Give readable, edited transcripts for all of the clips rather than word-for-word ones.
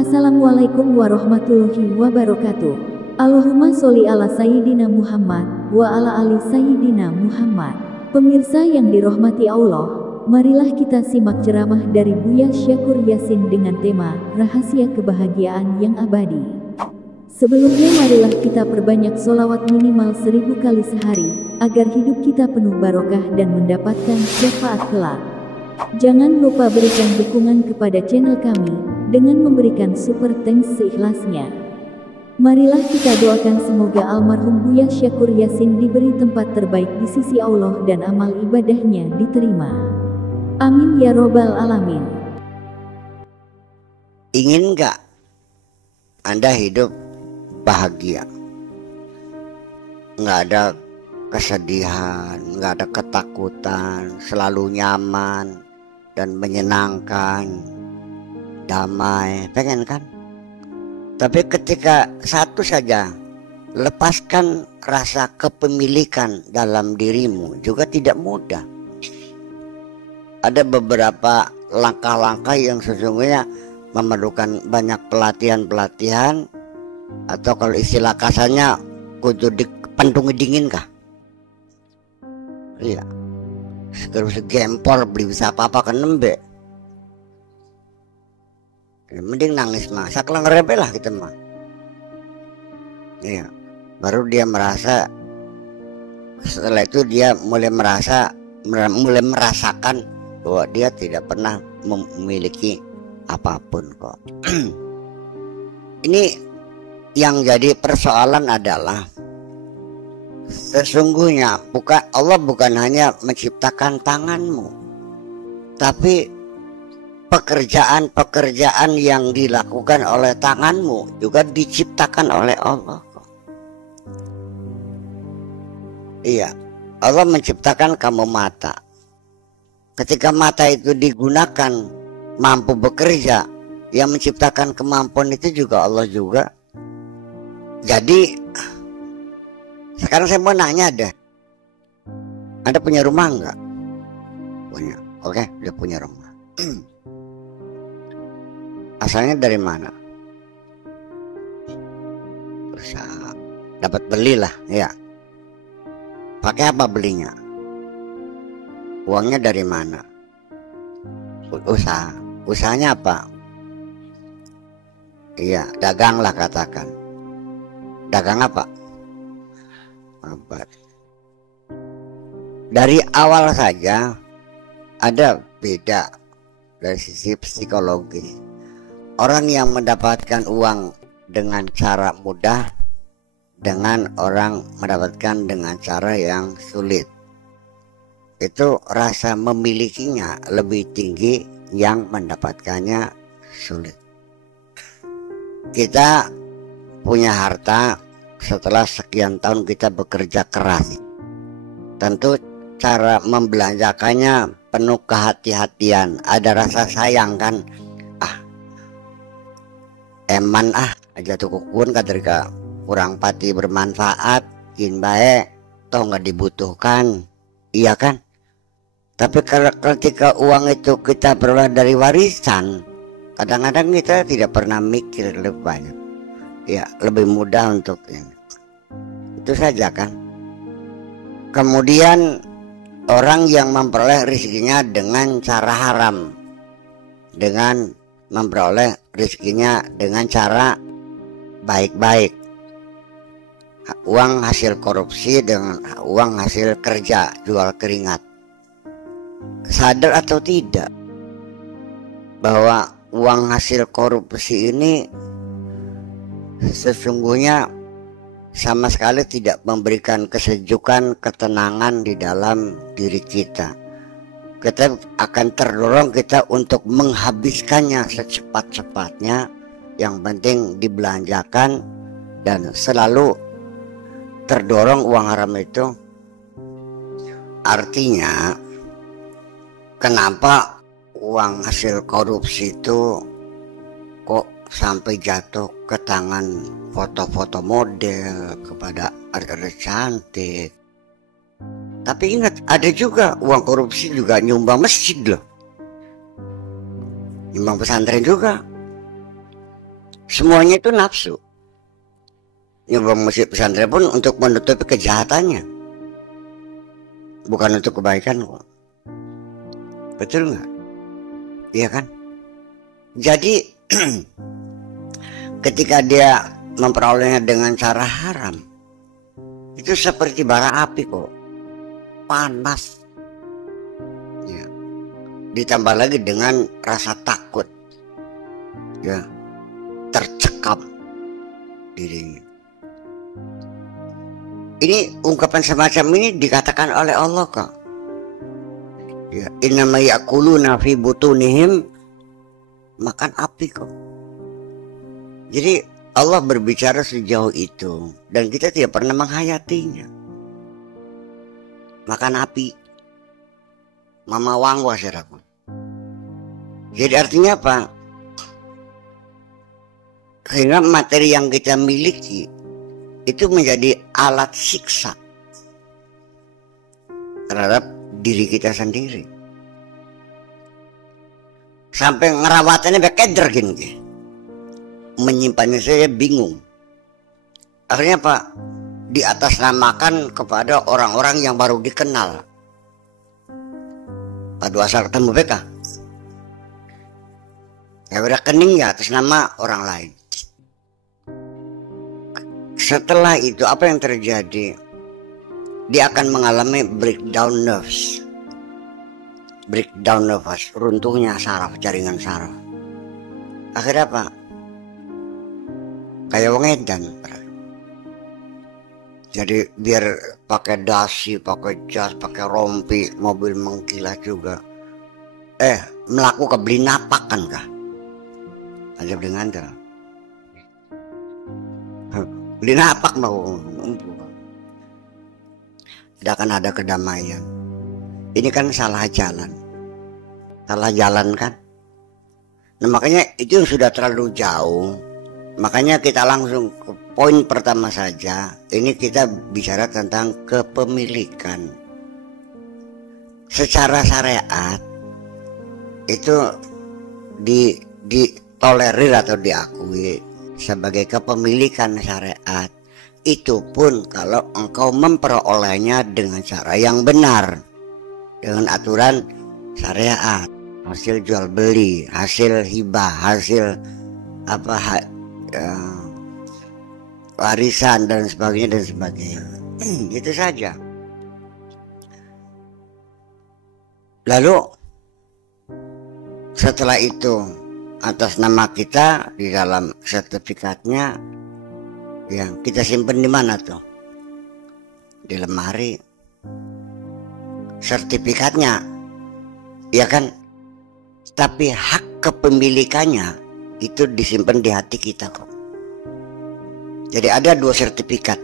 Assalamualaikum warahmatullahi wabarakatuh. Allahumma sholli ala Sayyidina Muhammad wa ala ali Sayyidina Muhammad. Pemirsa yang dirahmati Allah, marilah kita simak ceramah dari Buya Syakur Yasin dengan tema Rahasia Kebahagiaan yang Abadi. Sebelumnya marilah kita perbanyak sholawat minimal 1000 kali sehari, agar hidup kita penuh barokah dan mendapatkan syafaat kelak. Jangan lupa berikan dukungan kepada channel kami dengan memberikan super thanks seikhlasnya. Marilah kita doakan semoga almarhum Buya Syakur Yasin diberi tempat terbaik di sisi Allah dan amal ibadahnya diterima. Amin ya robbal alamin. Ingin nggak Anda hidup bahagia? Nggak ada kesedihan, nggak ada ketakutan, selalu nyaman dan menyenangkan, damai, pengen kan? Tapi ketika satu saja, lepaskan rasa kepemilikan dalam dirimu juga tidak mudah. Ada beberapa langkah-langkah yang sesungguhnya memerlukan banyak pelatihan-pelatihan, atau kalau istilah kasarnya kudu dipendung dingin kah? Iya. Terus gempor beli bisa apa-apa kan nembe. Mending nangis mah, saklang rebe lah gitu mah. Iya. Baru dia merasa, setelah itu dia mulai merasakan bahwa dia tidak pernah memiliki apapun kok. Ini yang jadi persoalan adalah sesungguhnya Allah bukan hanya menciptakan tanganmu, tapi pekerjaan-pekerjaan yang dilakukan oleh tanganmu juga diciptakan oleh Allah. Iya, Allah menciptakan kamu mata. Ketika mata itu digunakan mampu bekerja, yang menciptakan kemampuan itu juga Allah juga. Jadi sekarang saya mau nanya deh, Anda punya rumah enggak? Punya. Oke, dia punya rumah. Asalnya dari mana? Usaha. Dapat belilah, ya. Pakai apa belinya? Uangnya dari mana? Usaha. Usahanya apa? Iya, dagang lah katakan. Dagang apa? Dari awal saja ada beda dari sisi psikologi. Orang yang mendapatkan uang dengan cara mudah dengan orang mendapatkan dengan cara yang sulit, itu rasa memilikinya lebih tinggi yang mendapatkannya sulit. Kita punya harta setelah sekian tahun kita bekerja keras. Tentu cara membelanjakannya penuh kehati-hatian, ada rasa sayang kan. Eman aja tuh kun kaderga kurang pati bermanfaat, kin bae toh nggak dibutuhkan, iya kan? Tapi ketika uang itu kita peroleh dari warisan, kadang-kadang kita tidak pernah mikir lebih banyak. Ya, lebih mudah untuk ini. Itu saja kan. Kemudian orang yang memperoleh rezekinya dengan cara haram, dengan memperoleh rezekinya dengan cara baik-baik, uang hasil korupsi dengan uang hasil kerja jual keringat. Sadar atau tidak bahwa uang hasil korupsi ini sesungguhnya sama sekali tidak memberikan kesejukan, ketenangan di dalam diri kita. Kita akan terdorong untuk menghabiskannya secepat-cepatnya. Yang penting dibelanjakan, dan selalu terdorong uang haram itu. Artinya, kenapa uang hasil korupsi itu kok sampai jatuh ke tangan foto-foto model, kepada artis cantik. Tapi ingat, ada juga uang korupsi juga nyumbang masjid loh, nyumbang pesantren juga. Semuanya itu nafsu. Nyoba masjid pesantren pun untuk menutupi kejahatannya, bukan untuk kebaikan kok. Betul nggak? Iya kan? Jadi ketika dia memperolehnya dengan cara haram, itu seperti bara api kok, panas ya. Ditambah lagi dengan rasa takut ya, tercekam dirinya. Ini ungkapan semacam ini dikatakan oleh Allah kok ya, innama ya'kuluna fi butunihim, makan api kok. Jadi Allah berbicara sejauh itu dan kita tidak pernah menghayatinya. Makan api, mama wangwa saudaraku. Jadi artinya apa? Sehingga materi yang kita miliki itu menjadi alat siksa terhadap diri kita sendiri. Sampai ngerawatannya bekeder gini, menyimpannya saya bingung. Akhirnya apa? Diatasnamakan kepada orang-orang yang baru dikenal. Pada asal ketemu BK ya udah kening ya atas nama orang lain. Setelah itu apa yang terjadi? Dia akan mengalami breakdown nerves. Breakdown nervous, runtuhnya saraf, jaringan saraf. Akhirnya apa? Kayak wong edan. Jadi biar pakai dasi, pakai jas, pakai rompi, mobil mengkilat juga. Melaku kebeli napak kan kah? Aja dengan tuh. Beli napak mau. Tidak akan ada kedamaian. Ini kan salah jalan. Salah jalan kan. Nah makanya itu sudah terlalu jauh. Makanya kita langsung ke poin pertama saja. Ini kita bicara tentang kepemilikan. Secara syariat itu ditolerir atau diakui sebagai kepemilikan syariat. Itu pun kalau engkau memperolehnya dengan cara yang benar, dengan aturan syariat, hasil jual beli, hasil hibah, hasil warisan dan sebagainya. Itu saja. Lalu setelah itu atas nama kita di dalam sertifikatnya yang kita simpen di mana tuh? Di lemari. Sertifikatnya, ya kan? Tapi hak kepemilikannya itu disimpan di hati kita kok. Jadi ada dua sertifikat.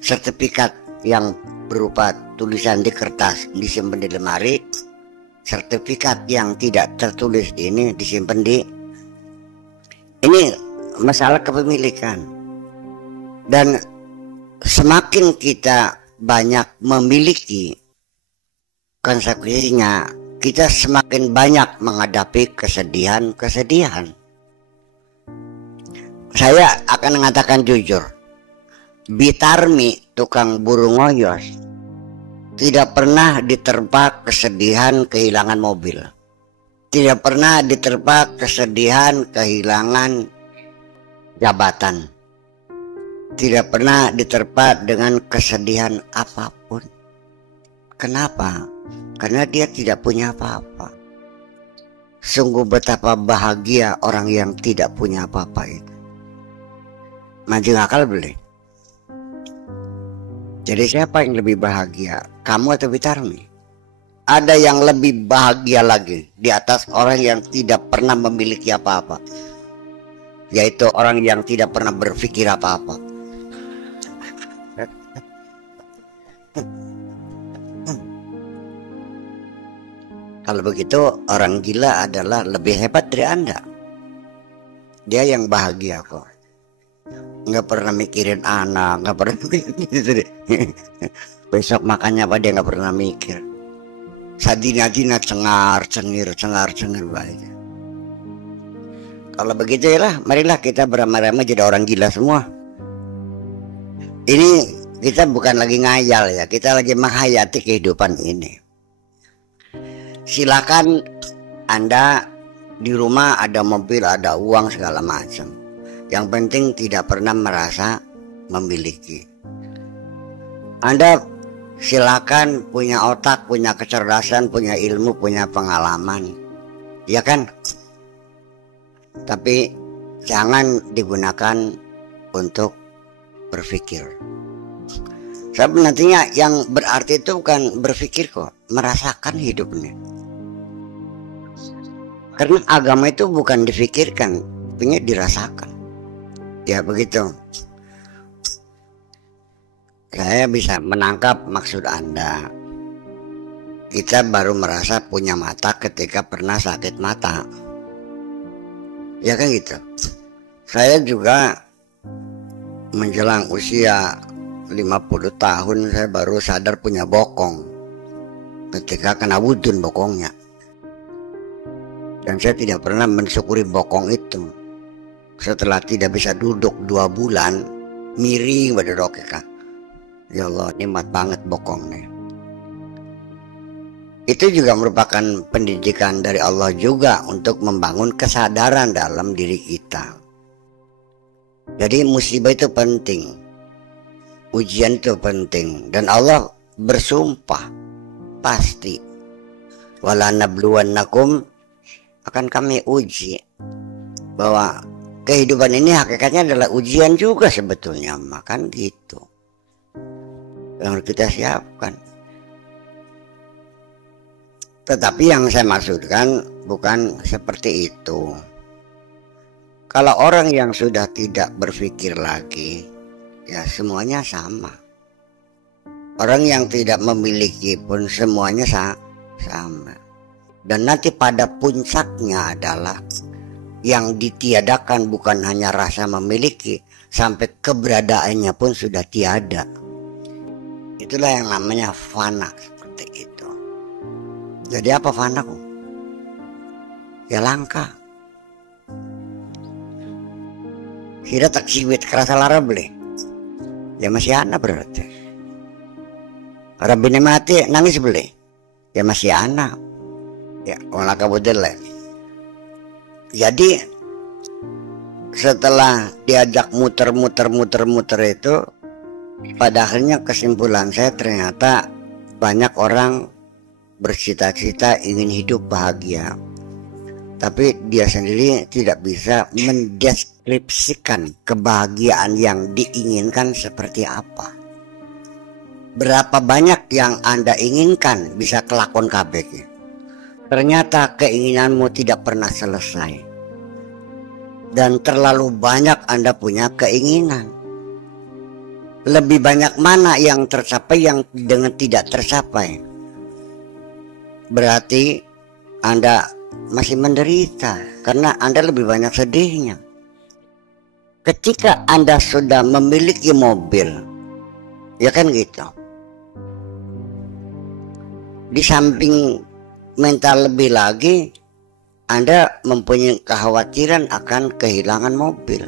Sertifikat yang berupa tulisan di kertas disimpan di lemari. Sertifikat yang tidak tertulis ini disimpan di. Ini masalah kepemilikan. Dan semakin kita banyak memiliki, konsekuensinya kita semakin banyak menghadapi kesedihan. Saya akan mengatakan jujur, Bitarmi tukang burung ngoyos tidak pernah diterpa kesedihan kehilangan mobil. Tidak pernah diterpa kesedihan kehilangan jabatan. Tidak pernah diterpa dengan kesedihan apapun. Kenapa? Karena dia tidak punya apa-apa. Sungguh betapa bahagia orang yang tidak punya apa-apa itu. Mancing akal boleh. Jadi siapa yang lebih bahagia? Kamu atau Bitarmi? Ada yang lebih bahagia lagi di atas orang yang tidak pernah memiliki apa-apa, yaitu orang yang tidak pernah berpikir apa-apa. Kalau begitu orang gila adalah lebih hebat dari Anda. Dia yang bahagia kok. Nggak pernah mikirin anak, nggak pernah gitu deh. Besok makannya apa dia nggak pernah mikir. Sadina-dina cengar-cengir baik. Kalau begitu ya lah, marilah kita beramai-ramai jadi orang gila semua. Ini kita bukan lagi ngayal ya, kita lagi menghayati kehidupan ini. Silakan Anda di rumah ada mobil, ada uang segala macam. Yang penting tidak pernah merasa memiliki. Anda silakan punya otak, punya kecerdasan, punya ilmu, punya pengalaman, ya kan? Tapi jangan digunakan untuk berpikir. Sebab nantinya yang berarti itu bukan berpikir kok, merasakan hidupnya. Karena agama itu bukan difikirkan, punya dirasakan. Ya begitu. Saya bisa menangkap maksud Anda. Kita baru merasa punya mata ketika pernah sakit mata. Ya kan gitu. Saya juga menjelang usia 50 tahun saya baru sadar punya bokong ketika kena wudun bokongnya. Dan saya tidak pernah mensyukuri bokong itu. Setelah tidak bisa duduk 2 bulan, miring pada rokeka. Ya Allah, nikmat banget bokongnya. Itu juga merupakan pendidikan dari Allah juga untuk membangun kesadaran dalam diri kita. Jadi musibah itu penting, ujian itu penting, dan Allah bersumpah pasti wala nabluwannakum, akan kami uji. Bahwa kehidupan ini hakikatnya adalah ujian juga sebetulnya, makan gitu yang harus kita siapkan. Tetapi yang saya maksudkan bukan seperti itu. Kalau orang yang sudah tidak berpikir lagi, ya semuanya sama. Orang yang tidak memiliki pun semuanya sama. Dan nanti pada puncaknya adalah yang ditiadakan bukan hanya rasa memiliki, sampai keberadaannya pun sudah tiada. Itulah yang namanya fana, seperti itu. Jadi apa fana kok? Ya langka. Kira tak siwit kerasa lara beli. Ya masih anak berarti. Rabine mati nangis beli. Ya masih anak. Ya wala kabudele. Jadi setelah diajak muter itu, pada akhirnya kesimpulan saya ternyata banyak orang bercita-cita ingin hidup bahagia, tapi dia sendiri tidak bisa mendeskripsikan kebahagiaan yang diinginkan seperti apa. Berapa banyak yang Anda inginkan bisa kelakon kabeh. Ternyata keinginanmu tidak pernah selesai. Dan terlalu banyak Anda punya keinginan. Lebih banyak mana yang tercapai yang dengan tidak tercapai. Berarti Anda masih menderita karena Anda lebih banyak sedihnya. Ketika Anda sudah memiliki mobil, ya kan gitu, di samping mental lebih lagi, Anda mempunyai kekhawatiran akan kehilangan mobil.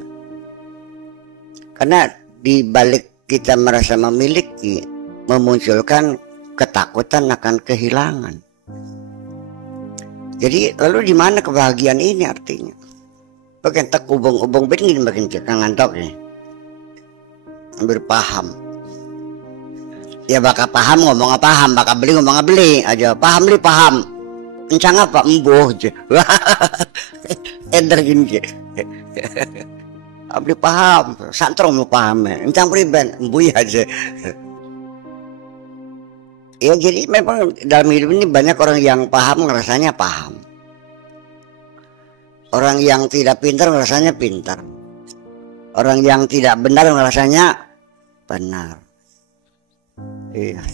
Karena di balik kita merasa memiliki, memunculkan ketakutan akan kehilangan. Jadi lalu di mana kebahagiaan ini artinya? Bagian tak ubung-ubung begini bagian kita ngantok nih. Hampir paham. Ya bakal paham ngomong apa paham, bakal beli ngomong apa beli aja. Paham li paham. Encang apa embuh aja. Eder gini. Abdi paham, santrong mau paham ya. Encang priben embuh aja. Ya jadi memang dalam hidup ini banyak orang yang paham ngerasanya paham. Orang yang tidak pintar ngerasanya pintar. Orang yang tidak benar ngerasanya benar. Iya.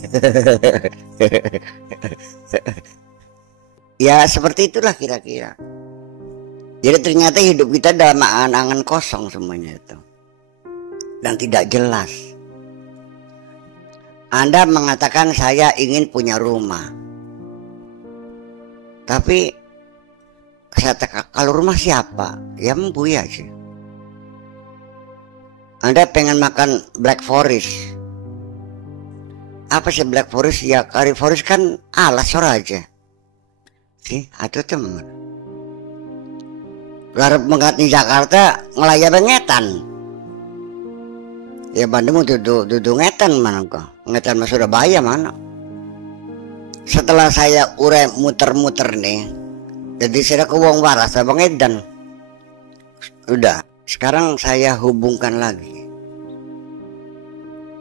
Ya seperti itulah kira-kira. Jadi ternyata hidup kita dalam angan-angan kosong semuanya itu. Dan tidak jelas. Anda mengatakan saya ingin punya rumah. Tapi Saya tanya, kalau rumah siapa? Ya Empu ya sih. Anda pengen makan Black Forest. Apa sih Black Forest? Ya Curry Forest kan alas aja. Sih, atau temen. Garap mengat di Jakarta ngelayar ngetan. Ya Bandung duduk ngetan mana kok? Ngetan mas Surabaya mana? Setelah saya urai muter-muter nih, jadi saya ke Wong Waras, Bang Edan. Udah, sekarang saya hubungkan lagi.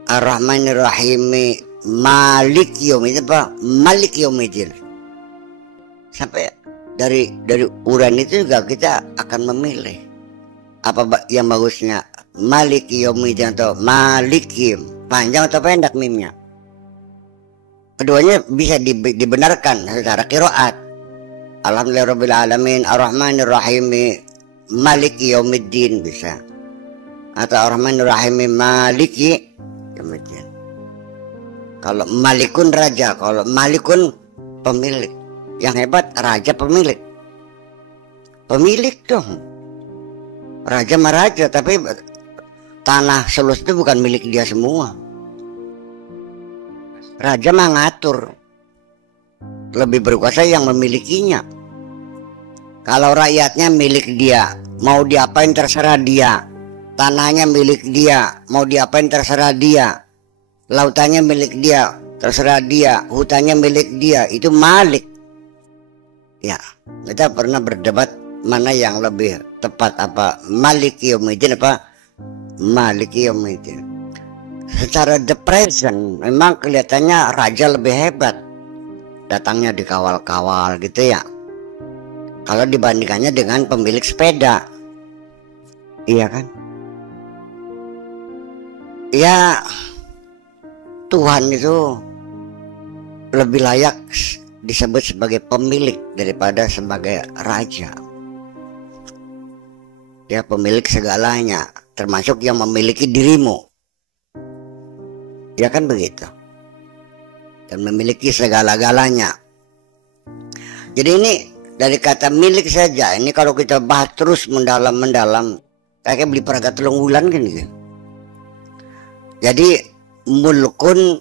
Ar-Rahmanir Rahim Malik Yaumidin apa? Malik Yaumidin. Sampai dari uran itu juga kita akan memilih apa yang bagusnya, Malik Yaumidin atau Malikim, panjang atau pendek mimnya. Keduanya bisa dibenarkan secara qiraat. Alhamdulillahirabbil alamin Ar-Rahmanir Rahim Maliki Yaumiddin bisa, atau Ar-Rahmanir Rahim Maliki Yaumiddin. Kalau Malikun raja, kalau Malikun pemilik. Yang hebat raja pemilik. Pemilik dong. Raja mah raja, tapi tanah selus itu bukan milik dia semua. Raja mah ngatur. Lebih berkuasa yang memilikinya. Kalau rakyatnya milik dia, mau diapain terserah dia. Tanahnya milik dia, mau diapain terserah dia. Lautannya milik dia, terserah dia. Hutannya milik dia, itu malik. Ya, kita pernah berdebat mana yang lebih tepat, apa Maliki Yaumiddin apa Maliki Yaumiddin. Secara the present memang kelihatannya raja lebih hebat, datangnya dikawal-kawal gitu ya, kalau dibandingkannya dengan pemilik sepeda. Iya kan? Ya, Tuhan itu lebih layak disebut sebagai pemilik daripada sebagai raja. Dia pemilik segalanya, termasuk yang memiliki dirimu. Ya kan begitu? Dan memiliki segala-galanya. Jadi ini dari kata milik saja, ini kalau kita bahas terus mendalam-mendalam, kayak beli peragat telung bulan kan gitu. Jadi mulkun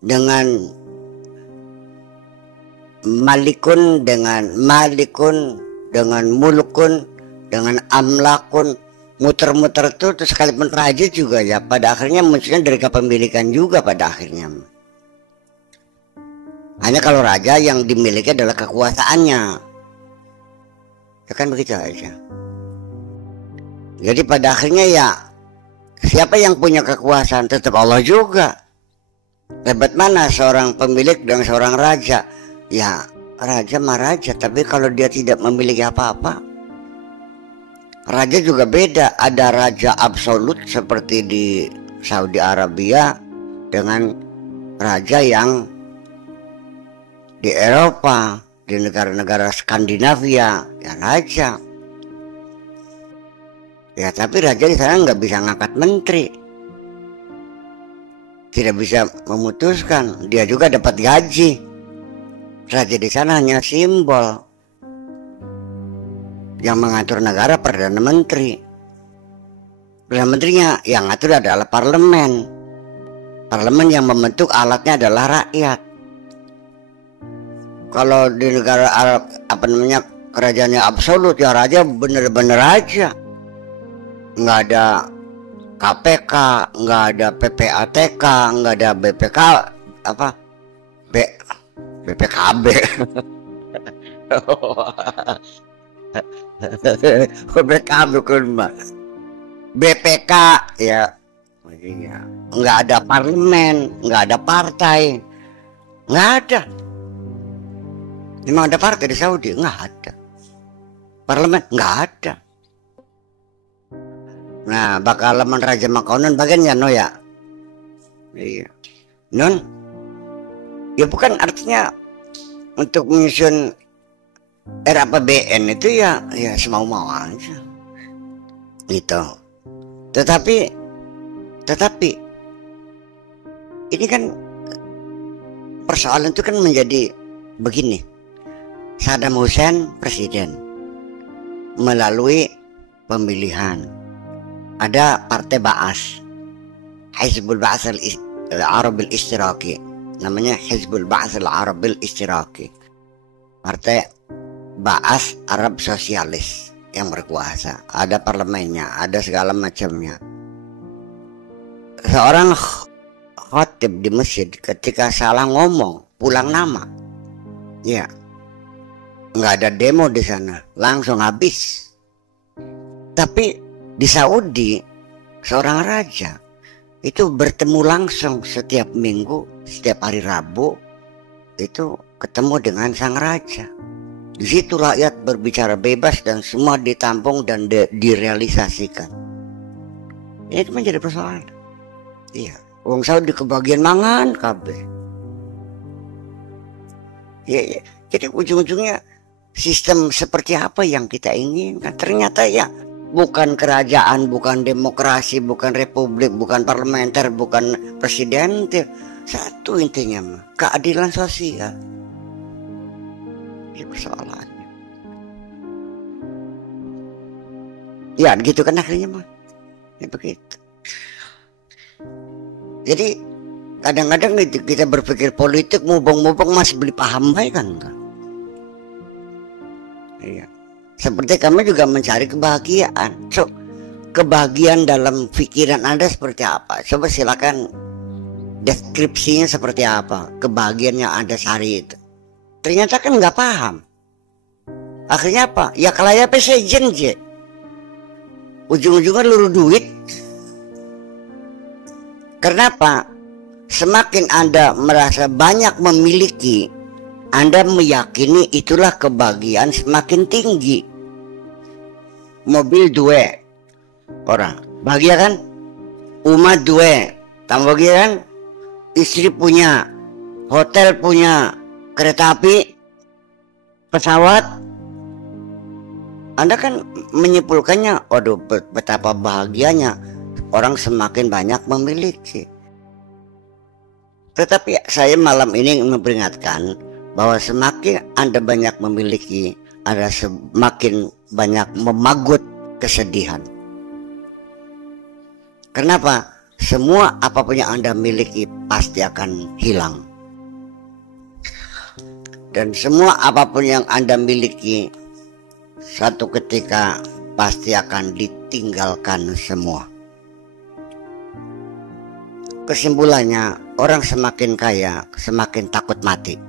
dengan malikun, dengan malikun, dengan mulkun, dengan amlakun, muter-muter tuh, terus sekalipun raja juga ya pada akhirnya munculnya dari kepemilikan juga pada akhirnya. Hanya kalau raja yang dimiliki adalah kekuasaannya, ya kan begitu aja. Jadi pada akhirnya ya siapa yang punya kekuasaan tetap Allah juga. Hebat mana seorang pemilik dan seorang raja? Ya raja mah raja, tapi kalau dia tidak memiliki apa-apa. Raja juga beda, ada raja absolut seperti di Saudi Arabia dengan raja yang di Eropa, di negara-negara Skandinavia, ya raja. Ya tapi raja di sana nggak bisa ngangkat menteri, tidak bisa memutuskan, dia juga dapat gaji. Raja di sana hanya simbol. Yang mengatur negara Perdana Menteri. Perdana Menterinya yang ngatur adalah parlemen. Parlemen yang membentuk alatnya adalah rakyat. Kalau di negara Arab, apa namanya, kerajaannya absolut, ya raja bener-bener raja. Nggak ada KPK, nggak ada PPATK, nggak ada BPK, apa BPKB. BPKB kan BPK ya, nggak ada parlemen, nggak ada partai, nggak ada. Memang ada partai di Saudi? Nggak ada. Parlemen? Nggak ada. Nah, bakal leman Raja Makanan bagian ya no ya. Iya. Non. Ya bukan artinya untuk menyusun RAPBN itu ya semau-mau aja. Gitu. Tetapi ini kan persoalan itu kan menjadi begini. Saddam Hussein presiden melalui pemilihan. Ada partai Ba'as, Hizbul Ba'as al-Arab al-Ishtiraki, namanya Hizbul Ba'as al-Arab al-Ishtiraki, partai Ba'as Arab Sosialis yang berkuasa, ada parlemennya, ada segala macamnya. Seorang khatib di masjid ketika salah ngomong pulang nama, ya nggak ada demo di sana, langsung habis. Tapi di Saudi seorang raja itu bertemu langsung setiap minggu, setiap hari Rabu itu ketemu dengan sang raja. Di situ rakyat berbicara bebas dan semua ditampung dan direalisasikan. Ini menjadi persoalan. Iya, wong Saudi kebagian mangan kabeh. Ya, jadi ujung-ujungnya sistem seperti apa yang kita inginkan? Ternyata ya bukan kerajaan, bukan demokrasi, bukan republik, bukan parlementer, bukan presiden. Satu intinya, keadilan sosial. Ini persoalannya. Ya gitu kan akhirnya mah. Ya begitu. Jadi kadang-kadang kita berpikir politik mubeng-mubeng masih beli paham baik kan? Iya. Seperti kami juga mencari kebahagiaan. So, kebahagiaan dalam pikiran Anda seperti apa? Coba silakan deskripsinya seperti apa kebahagiaan yang Anda cari itu. Ternyata kan nggak paham. Akhirnya apa? Ya kalaya pesejen je. Ujung-ujungnya luru duit. Kenapa? Semakin Anda merasa banyak memiliki, Anda meyakini itulah kebahagiaan semakin tinggi. Mobil dua orang, bahagia kan? Umat dua, tambah bahagia kan? Istri punya, hotel punya, kereta api, pesawat. Anda kan menyimpulkannya, waduh betapa bahagianya orang semakin banyak memiliki. Tetapi saya malam ini memperingatkan bahwa semakin Anda banyak memiliki, Anda semakin banyak memagut kesedihan. Kenapa? Semua apapun yang Anda miliki pasti akan hilang. Dan semua apapun yang Anda miliki satu ketika pasti akan ditinggalkan semua. Kesimpulannya, orang semakin kaya semakin takut mati.